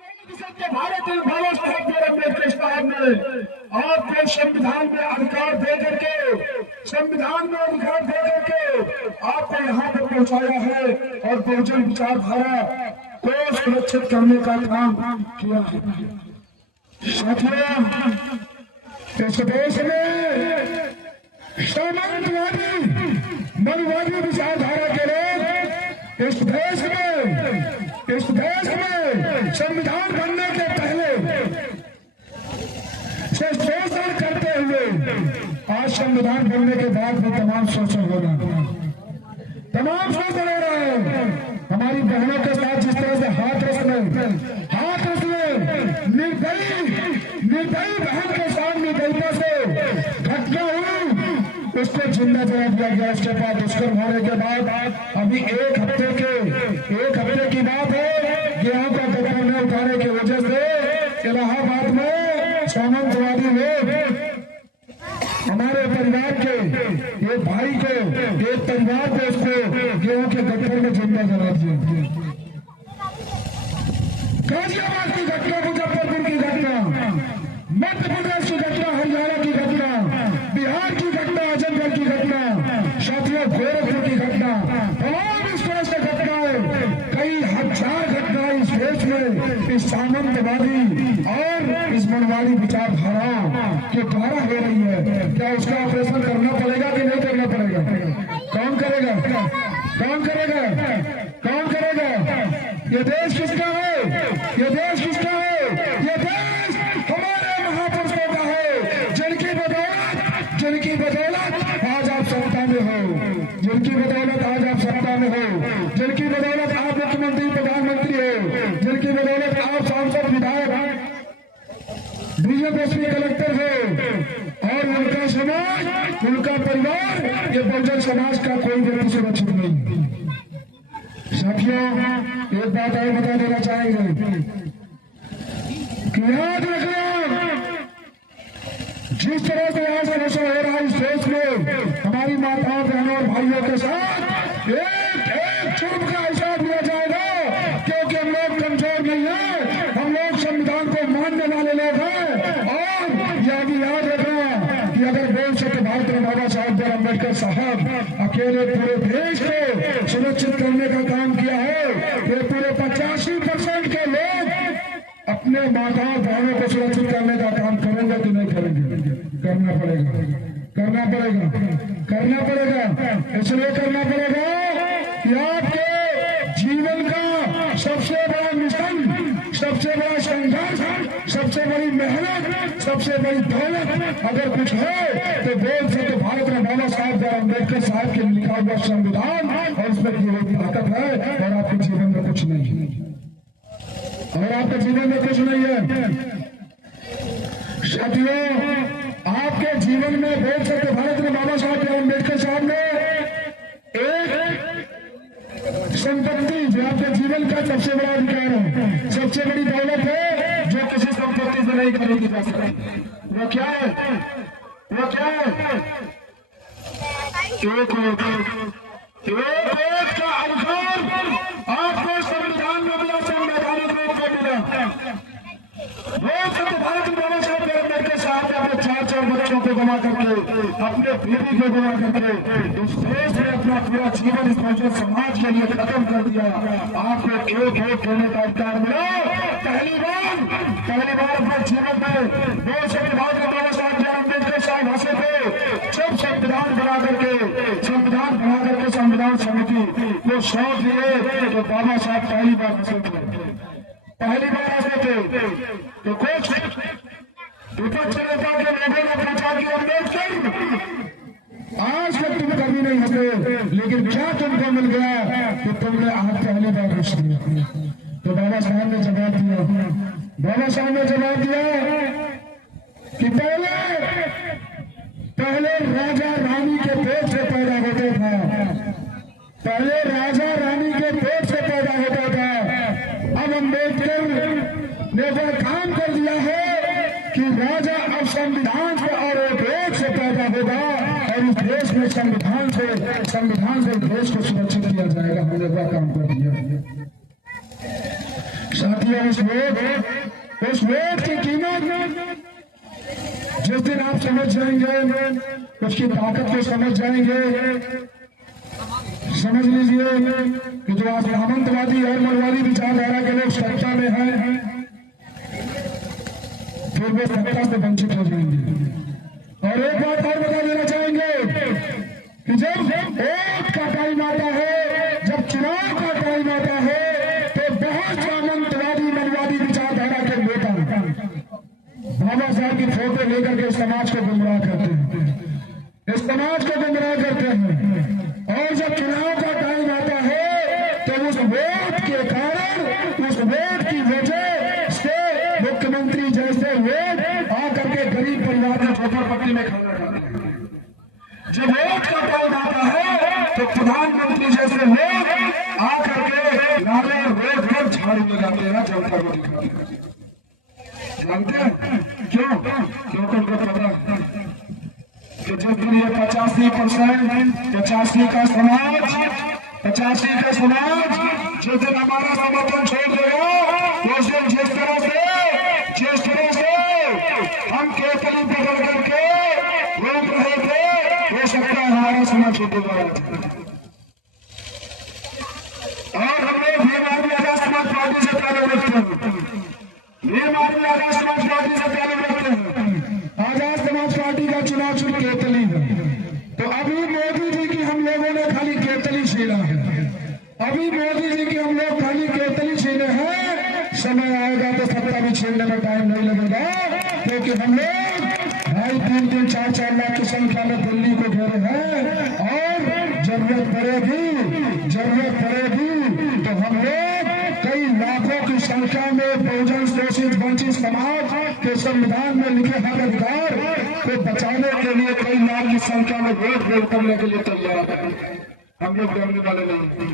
भारत बाबा साहब अम्बेडकर साहब ने आपको संविधान में अधिकार दे करके आपको यहाँ पर पहुँचाया है और बहुजन विचारधारा को सुरक्षित करने का काम किया है। साथियों, इस देश में सामंतवादी मनुवादी विचारधारा के लोग इस देश में संविधान बनने के पहले से शोषण करते हुए आज संविधान बनने के बाद भी तमाम शोषण हो रहा है। हमारी बहनों के साथ जिस तरह से हाथ रसने निर्दयी बहन के साथ निर्दयता से घटना हुई, उसको जिंदा जला दिया गया। उसके बाद दुष्कर्म होने के बाद अभी एक हफ्ते की बात है, गेहूं का गठन न उठाने की वजह से इलाहाबाद में सामंतवादी लोग हमारे परिवार के एक भाई को, एक परिवार को उसको गेहूं के गठन में जिंदा जला दिया। गाजियाबाद की घटना, मुजफ्फरपुर की घटना, मध्य प्रदेश की घटना, हरियाणा की घटना, बिहार की घटना, आजमगढ़ की घटना, साथियों गोरखपुर की घटना, तमाम इस तरह से घटनाएं, कई हजार घटनाएं इस देश में इस सामंतवादी और इस मनवादी विचारधारा के द्वारा हो रही है। क्या उसका ऑपरेशन करना पड़ेगा कि नहीं करना पड़ेगा? कौन करेगा? ये देश किसका है? ये देश हमारे महापुरुषों का है, जिनकी बदौलत आज आप सत्ता में हो, जिनकी बदौलत आप मुख्यमंत्री, प्रधानमंत्री हो, जिनकी बदौलत आप सांसद, विधायक, डीजीपी, कलेक्टर हो, और उनका समाज, उनका परिवार, ये बहुजन समाज का कोई व्यक्ति सुरक्षित नहीं। साथियों, एक बात और बता देना चाहेंगे कि याद रखना, जिस तरह से यहाँ से नशा हो रहा है इस देश में, हमारी माताओं, बहनों और भाइयों के साथ एक जुर्म का हिसाब लिया जाएगा, क्योंकि हम लोग कमजोर नहीं है, हम लोग संविधान को मानने वाले लोग हैं। और यह भी याद रखना कि अगर बोल सके भारत में बाबा साहब अम्बेडकर साहब अकेले पूरे देश को सुरक्षित करने का काम किया है, ये पूरे 85% के लोग अपने माताओं, बहनों को सुरक्षित करने का काम करेंगे कि नहीं करेंगे? करना पड़ेगा। इसलिए करना पड़ेगा कि आपके जीवन का सबसे बड़ा मिशन, सबसे बड़ा संघर्ष, सबसे बड़ी मेहनत, सबसे बड़ी दौलत अगर कुछ है तो बोल सकते भारत में बाबा साहब अम्बेडकर साहब के लिखा हुआ संविधान, और उसमें की हुई ताकत है, और आपके जीवन में कुछ नहीं है। साथियों, आपके जीवन में बोल सकते भारत में बाबा साहब अम्बेडकर साहब ने एक संपत्ति जो आपके जीवन का सबसे बड़ा अधिकार है, सबसे बड़ी दौलत है, जो किसी संपत्ति से नहीं खरीदी जा सकती। वो क्या है? एक का अधिकार आपको संविधान में मिला, संवैधानिक रूप में मिला। बहुत से भारत में बाबा साहब अम्बेडकर साहब ने अपने 4 बच्चों को गवा करके, अपने बीवी को गवा करके इस देश ने अपना पूरा जीवन इस बहुजन समाज के लिए खत्म कर दिया। आपको एक होने का अधिकार मिला। पहली बार अपने जीवन में बहुत से भारत में बाबा साहब अम्बेडकर साहब हंसे थे, जब संविधान बना करके संविधान समिति को सौंप दिए, तो बाबा साहब पहली बार हंसे थे। तो कुछ विपक्ष नेता के लोगों ने पूछा कि अम्बेडकर आज तक तुम कभी नहीं हंसे, लेकिन क्या तुमको मिल गया कि तुमने आज पहली बार हंस दिया? तो बाबा साहब ने जवाब दिया कि पहले राजा रानी के पेट से पैदा होता था, अब अम्बेडकर ने वह काम कर दिया है कि राजा अब संविधान से और देश से पैदा होगा, और इस देश में संविधान से देश को सुरक्षित किया जाएगा। हमने वह काम कर दिया। साथ है उस वोट की कीमत जिस दिन आप समझ जाएंगे, उसकी ताकत को समझ जाएंगे, समझ लीजिए कि जो आज सामंतवादी और मरवादी विचारधारा के लोग सत्ता में हैं, फिर वे सत्ता से वंचित हो जाएंगे। और एक बात और बता देना चाहेंगे कि जब वोट का टाइम आता है, जब चुनाव का टाइम आता है, तो बहुत सामंतवादी मनवादी विचारधारा के नेता बाबा साहब की फोटो लेकर के समाज को गुमराह करते हैं, इस समाज को गुमराह करते हैं। और जब चुनाव का टाइम आता है तो उस वोट के कारण, उस वोट की वजह से मुख्यमंत्री जैसे वोट आकर के गरीब परिवार के झोपड़पट्टी में खाना खाते हैं। जब वोट का टाइम आता है तो प्रधानमंत्री जैसे लोग आकर के नाले रोड पर झाड़ू लगाते हैं, जनता को दिखाते हैं। जानते हैं क्यों? क्योंकि उनको पता कि जब भी ये 85% 85 का समाज जिस दिन हमारा समर्थन छोड़ देगा, उस दिन जिस तरह से हम केतली पकड़ करके रोक रहे थे, हो सकता है हमारा समाज छोड़ देगा। और हम लोग बेमारी आजाद समाज पार्टी से ताल्लुक रखते हैं, बेमारी आजाद समाज पार्टी से ताल्लुक रखते हैं। आजाद समाज पार्टी का चुनाव केतली है, तो अभी मोदी जी की हम लोगों ने खाली केतली छीना है, अभी मोदी जी की हम लोग खाली केतली छीने हैं। समय आएगा तो सत्ता भी छीनने में टाइम नहीं लगेगा, क्योंकि हम लोग 2.5 4 लाख की संख्या में दिल्ली को घेरे हैं। और जरूरत पड़ेगी तो हम लोग कई लाखों की संख्या में बहुजन शोषित वंचित समाज के संविधान में लिखे हक अधिकार को बचाने के लिए कई लाख की संख्या में वोट करने के लिए तैयार है। हम लोग डरने वाले नहीं।